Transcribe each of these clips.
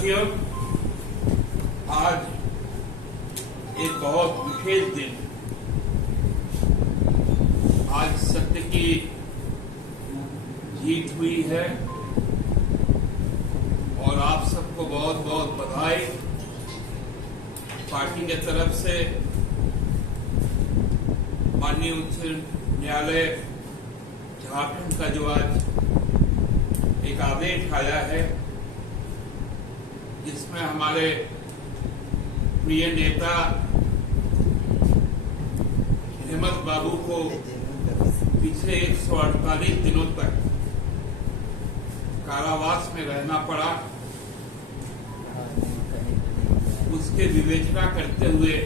साथियों, आज एक बहुत विशेष दिन। आज सत्य की जीत हुई है और आप सबको बहुत बहुत बधाई। पार्टी के तरफ से माननीय उच्च न्यायालय झारखंड का जो आज एक आदेश आया है, जिसमें हमारे प्रिय नेता हेमंत बाबू को पिछले 148 दिनों तक कारावास में रहना पड़ा, उसके विवेचना करते हुए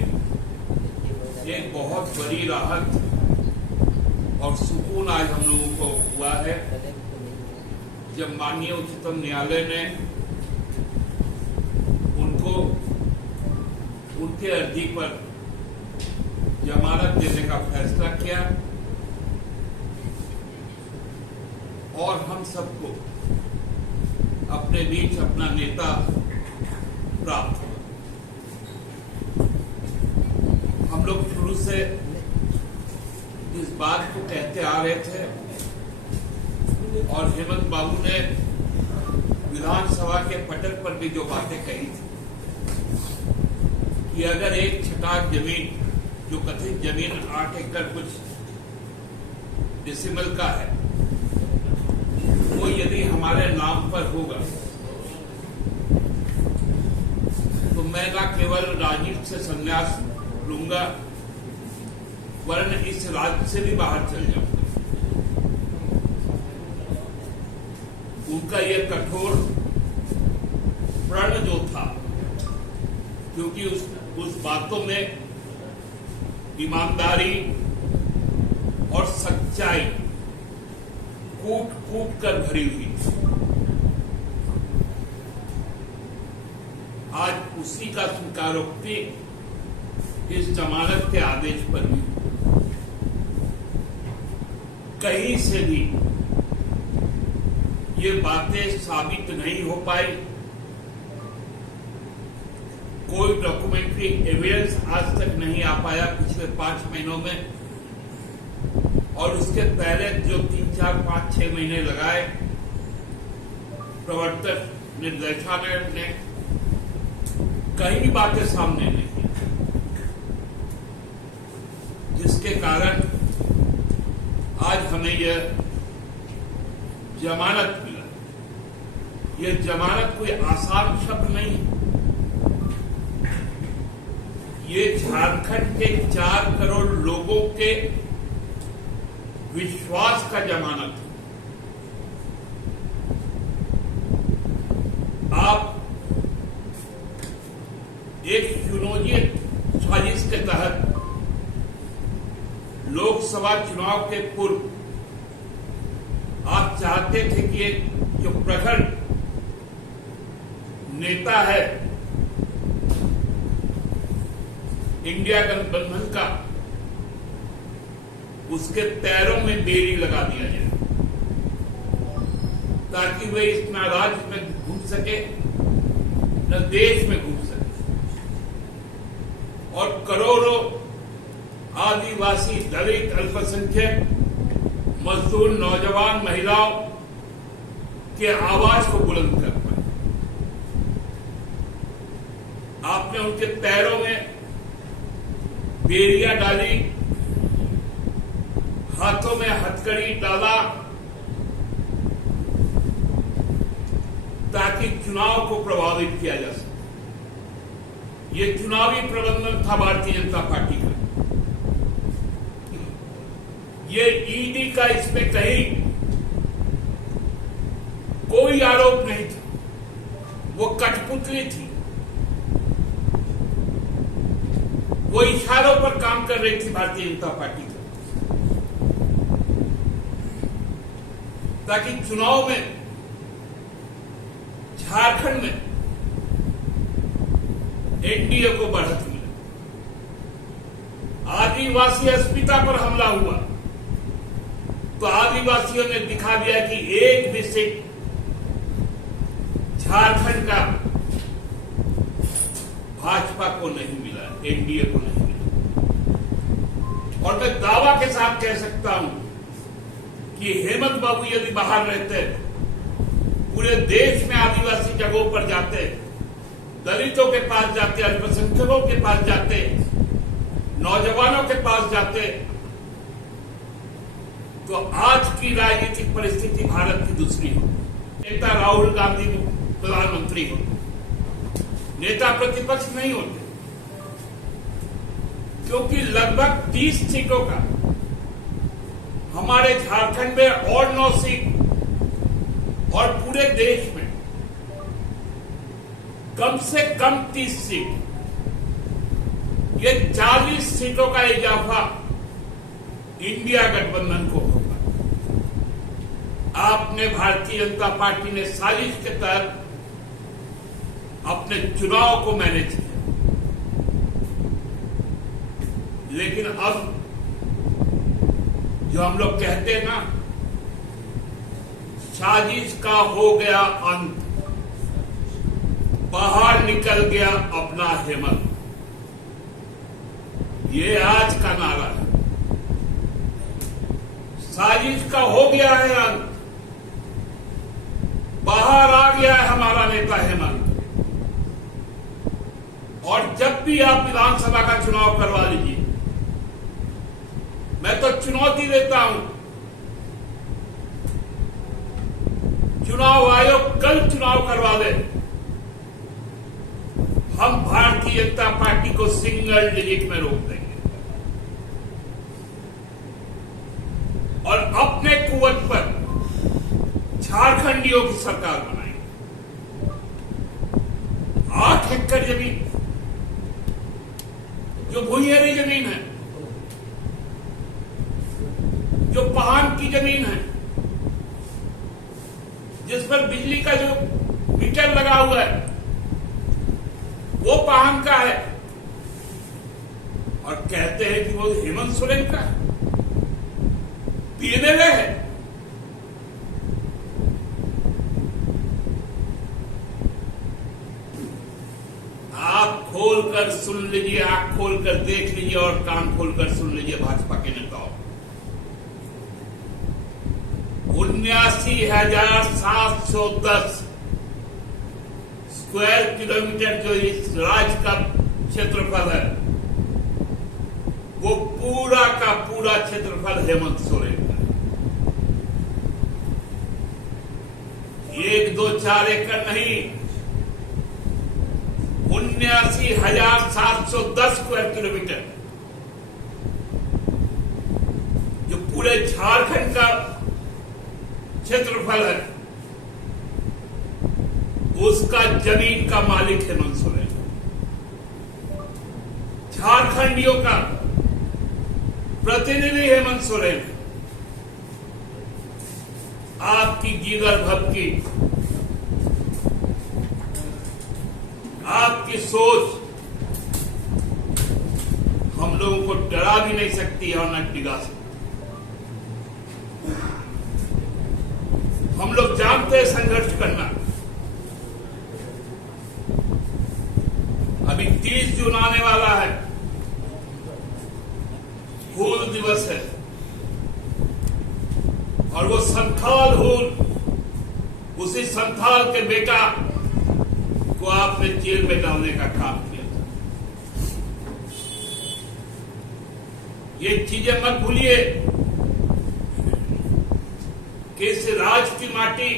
एक बहुत बड़ी राहत और सुकून आज हम लोगों को हुआ है जब माननीय उच्चतम न्यायालय ने उनको उनके अर्जी पर जमानत देने का फैसला किया और हम सबको अपने बीच अपना नेता प्राप्त हुआ। हम लोग शुरू से इस बात को कहते आ रहे थे और हेमंत बाबू ने विधानसभा के पटल पर भी जो बातें कही थी कि अगर एक छटाक जमीन, जो कथित जमीन 8 एकड़ कुछ डेसिमल का है, वो यदि हमारे नाम पर होगा तो मैं न केवल राजनीति से संन्यास लूंगा, वरन इस राज्य से भी बाहर चल जाऊंगा। उनका यह कठोर प्रण जो था, क्योंकि उस बातों में ईमानदारी और सच्चाई कूट कूट कर भरी हुई थी। आज उसी का स्वीकारोक्ति इस जमानत के आदेश पर भी कहीं से भी ये बातें साबित नहीं हो पाई। कोई डॉक्यूमेंट्री एविडेंस आज तक नहीं आ पाया पिछले 5 महीनों में, और उसके पहले जो 3, 4, 5, 6 महीने लगाए प्रवर्तक निर्देशालय ने, कई बातें सामने नहीं, जिसके कारण आज हमें यह जमानत मिला। यह जमानत कोई आसान शब्द नहीं, ये झारखंड के 4 करोड़ लोगों के विश्वास का जमानत है। आप एक सुनियोजित साजिश के तहत लोकसभा चुनाव के पूर्व आप चाहते थे कि एक जो प्रखर नेता है इंडिया गठबंधन का, उसके पैरों में बेड़ी लगा दिया जाए ताकि वे इस न राज्य में घूम सके न देश में घूम सके, और करोड़ों आदिवासी, दलित, अल्पसंख्यक, मजदूर, नौजवान, महिलाओं के आवाज को बुलंद कर पाए। आपने उनके पैरों में बेड़ियां डाली, हाथों में हथकड़ी डाला, ताकि चुनाव को प्रभावित किया जा सके। ये चुनावी प्रबंधन था भारतीय जनता पार्टी का। ये ईडी का इसमें कहीं कोई आरोप नहीं था, वो कठपुतली थी, वो इशारों पर काम कर रही थी भारतीय जनता पार्टी का, ताकि चुनाव में झारखंड में एनडीए को बढ़त मिले। आदिवासी अस्मिता पर हमला हुआ तो आदिवासियों ने दिखा दिया कि एक भी सीट झारखंड का भाजपा को नहीं मिला, एनडीए को नहीं मिला। और मैं दावा के साथ कह सकता हूं कि हेमंत बाबू यदि बाहर रहते, पूरे देश में आदिवासी जगहों पर जाते, दलितों के पास जाते, अल्पसंख्यकों के पास जाते, नौजवानों के पास जाते, तो आज की राजनीतिक परिस्थिति भारत की दूसरी हो। नेता राहुल गांधी प्रधानमंत्री हो, नेता प्रतिपक्ष नहीं होते, क्योंकि लगभग 30 सीटों का हमारे झारखंड में और 9 सीट और पूरे देश में कम से कम 30 सीट, ये 40 सीटों का इजाफा इंडिया गठबंधन को होगा। आपने भारतीय जनता पार्टी ने साजिश के तहत अपने चुनाव को मैनेज किया, लेकिन अब जो हम लोग कहते हैं ना, साजिश का हो गया अंत, बाहर निकल गया अपना हेमंत, ये आज का नारा है। साजिश का हो गया है अंत, बाहर आ गया है हमारा नेता हेमंत। और जब भी आप विधानसभा का चुनाव करवा लीजिए, मैं तो चुनौती देता हूं, चुनाव आयोग कल चुनाव करवा दे, हम भारतीय जनता पार्टी को सिंगल डिजिट में रोक देंगे और अपने कुवत पर झारखंडियों की सरकार बनाएंगे। 8 एकड़ जमीन जो भूइयारी जमीन है, जो पहाड़ की जमीन है, जिस पर बिजली का जो मीटर लगा हुआ है वो पहाड़ का है, और कहते हैं कि वो हेमंत सोरेन का है, पीएनएल है। आप खोलकर सुन लीजिए, आंख खोलकर देख लीजिए और कान खोलकर सुन लीजिए भाजपा के नेताओं। 79,710 स्क्वायर किलोमीटर जो इस राज्य का क्षेत्रफल है, वो पूरा का पूरा क्षेत्रफल हेमंत सोरेन का है। 1, 2, 4 एकड़ नहीं, 79,710 स्क्वायर किलोमीटर जो पूरे झारखंड का क्षेत्रफल है, उसका जमीन का मालिक हेमंत सोरेन, झारखंडियों का प्रतिनिधि हेमंत सोरेन। आपकी जिगर भपकी, आपकी सोच हम लोगों को डरा भी नहीं सकती और न डिगा सकती। हम लोग जानते हैं संघर्ष करना। अभी 30 जून आने वाला है, हूल दिवस है, और वो संथाल हूल, उसी संथाल के बेटा को आपने जेल में डालने का काम किया था। ये चीजें मत भूलिए कि इस राज्य की माटी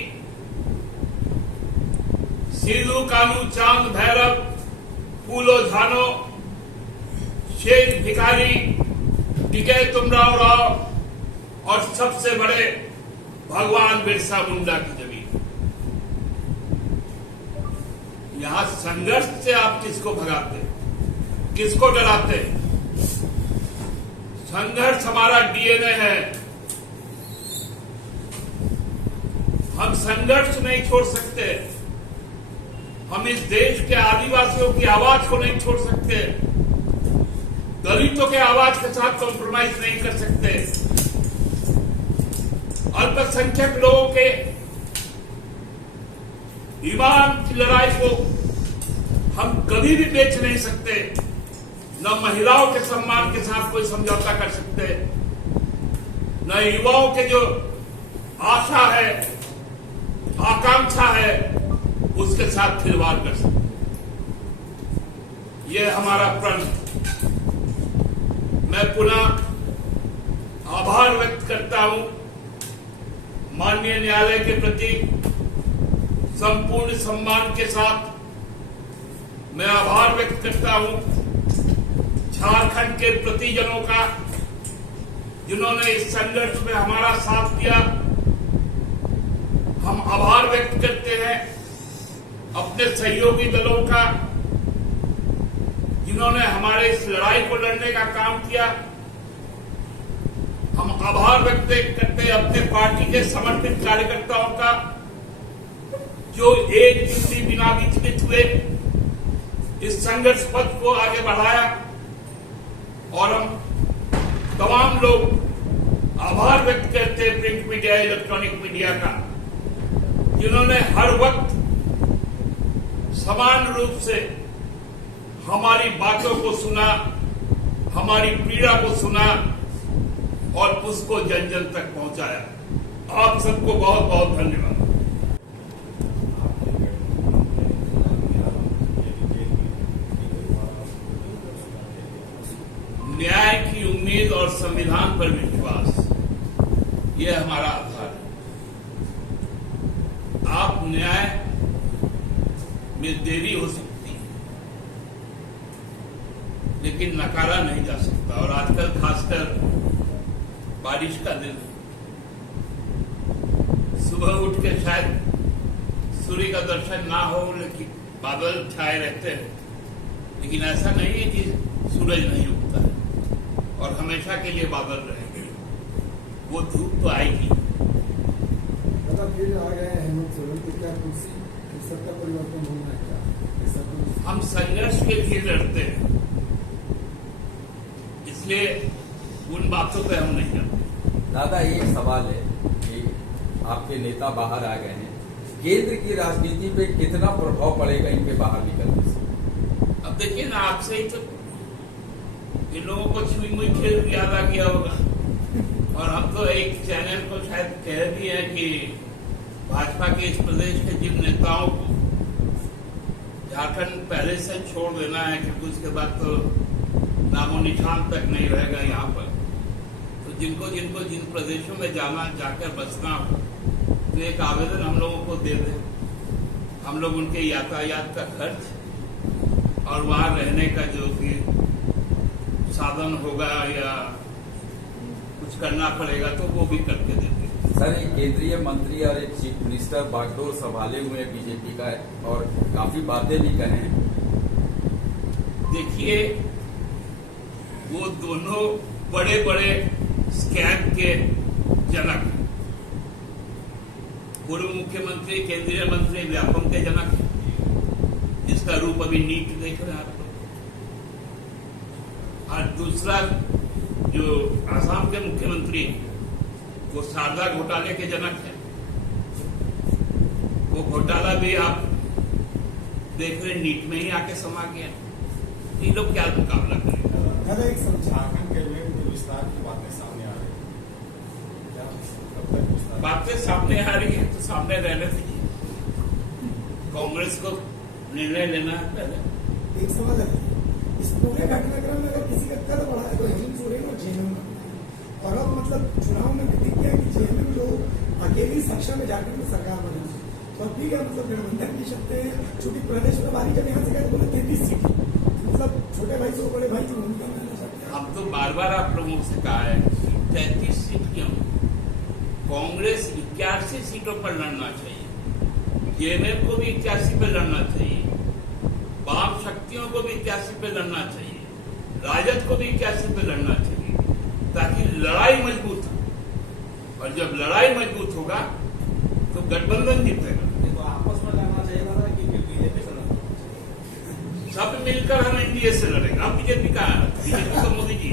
सिद्धू, कानू, चांद, भैरव, फूलो, झानो, शेख भिखारी, टिके तुमराव राव और सबसे बड़े भगवान बिरसा मुंडा की जमीन। यहां संघर्ष से आप किसको भगाते, किसको डराते? संघर्ष हमारा डीएनए है। हम संघर्ष नहीं छोड़ सकते। हम इस देश के आदिवासियों की आवाज को नहीं छोड़ सकते। दलितों के आवाज के साथ कॉम्प्रोमाइज नहीं कर सकते। अल्पसंख्यक लोगों के ईमान की लड़ाई को हम कभी भी बेच नहीं सकते, न महिलाओं के सम्मान के साथ कोई समझौता कर सकते, न युवाओं के जो आशा है, आकांक्षा है, उसके साथ खिलवाड़ कर सकते। यह हमारा प्रण है। मैं पुनः आभार व्यक्त करता हूं माननीय न्यायालय के प्रति। संपूर्ण सम्मान के साथ मैं आभार व्यक्त करता हूं झारखंड के प्रतिजनों का, जिन्होंने इस संघर्ष में हमारा साथ दिया। हम आभार व्यक्त करते हैं अपने सहयोगी दलों का, जिन्होंने हमारे इस लड़ाई को लड़ने का काम किया। हम आभार व्यक्त करते हैं अपने पार्टी के समर्पित कार्यकर्ताओं का, जो एक दिन भी बिना विचलित हुए इस संघर्ष पथ को आगे बढ़ाया। और हम तमाम लोग आभार व्यक्त करते हैं प्रिंट मीडिया, इलेक्ट्रॉनिक मीडिया का, जिन्होंने हर वक्त समान रूप से हमारी बातों को सुना, हमारी पीड़ा को सुना और उसको जन जन तक पहुंचाया। आप सबको बहुत बहुत धन्यवाद। न्याय की उम्मीद और संविधान पर विश्वास, यह हमारा आधार है। आप न्याय में देरी हो सकती है, लेकिन नकारा नहीं जा सकता। और आजकल खासकर बारिश का दिन है, सुबह उठ के शायद सूर्य का दर्शन ना हो, लेकिन बादल छाए रहते हैं। लेकिन ऐसा नहीं है कि सूरज नहीं उगता है और हमेशा के लिए बादल रहेंगे। वो धूप तो आएगी। फिर आ गए हेमंत सोरेन, तो क्या कुर्सी सत्ता परिवर्तन होना है क्या? हम संघर्ष के लिए लड़ते हैं, इसलिए उन बातों पे हम नहीं जाते। दादा, एक सवाल है कि आपके नेता बाहर आ गए हैं, केंद्र की राजनीति पे कितना प्रभाव पड़ेगा इनके बाहर निकलने से? अब देखिए ना, आपसे ही तो इन लोगों को छुई मुई खेल याद आ गया होगा। और हम तो एक चैनल को शायद कह भी है कि भाजपा के इस प्रदेश के जिन नेताओं को झारखंड पहले से छोड़ देना है, क्योंकि उसके बाद तो नामो निशान तक नहीं रहेगा यहाँ पर। तो जिनको जिनको जिन प्रदेशों में जाना, जाकर बसना हो, तो एक आवेदन हम लोगों को दे दें। हम लोग उनके यातायात का खर्च और वहां रहने का जो भी साधन होगा या कुछ करना पड़ेगा तो वो भी करके देंगे। सर, एक केंद्रीय मंत्री और एक चीफ मिनिस्टर बागडोर संभाले हुए हैं बीजेपी का, और काफी बातें भी कहे हैं। देखिए, वो दोनों बड़े बड़े स्कैम के जनक हैं। पूर्व मुख्यमंत्री, केंद्रीय मंत्री व्यापम के जनक हैं, जिसका रूप अभी नीट देख रहे हैं आप लोग। और दूसरा जो आसाम के मुख्यमंत्री हैं, वो शारदा घोटाले के जनक हैं। वो घोटाला भी आप देख रहे, नीट में ही आके समा गया। ये लोग क्या मुकाबला करेंगे? एक झारखंड के में विस्तार की बातें सामने आ रही है, बातें सामने आ रही है तो सामने रहने दीजिए। कांग्रेस को निर्णय लेना है पहले। एक सवाल है, इस पूरे घटनाक्रम में अगर किसी का कद बढ़ा है तो हेमंत सोरेन और जेएमएम, और अब मतलब चुनाव में भी दिख गया कि जेएमएम लोग अकेली सक्षा में जाकर के सरकार बना, तो अब भी क्या मतलब गठबंधन की शक्ति है? चूंकि प्रदेश में बारी जब यहाँ से गए बोले 33 सीट, मतलब छोटे भाई से बड़े भाई की भूमिका में रहना चाहते हैं। हम तो बार बार आप लोगों से कहा है 33 सीट क्यों? कांग्रेस 81 सीटों पर लड़ना चाहिए, जेएमएम को भी 81 पे लड़ना चाहिए, वाम शक्तियों को भी 81 पे लड़ना चाहिए, राजद को भी 81 पे लड़ना चाहिए, ताकि लड़ाई मजबूत हो। और जब लड़ाई मजबूत होगा तो गठबंधन जीतेगा। तो आपस में लड़ना चाहिए था कि बीजेपी से लड़ना चाहिए? सब मिलकर हम एनडीए से लड़ेंगे। अब बीजेपी का है, बीजेपी तो मोदी जी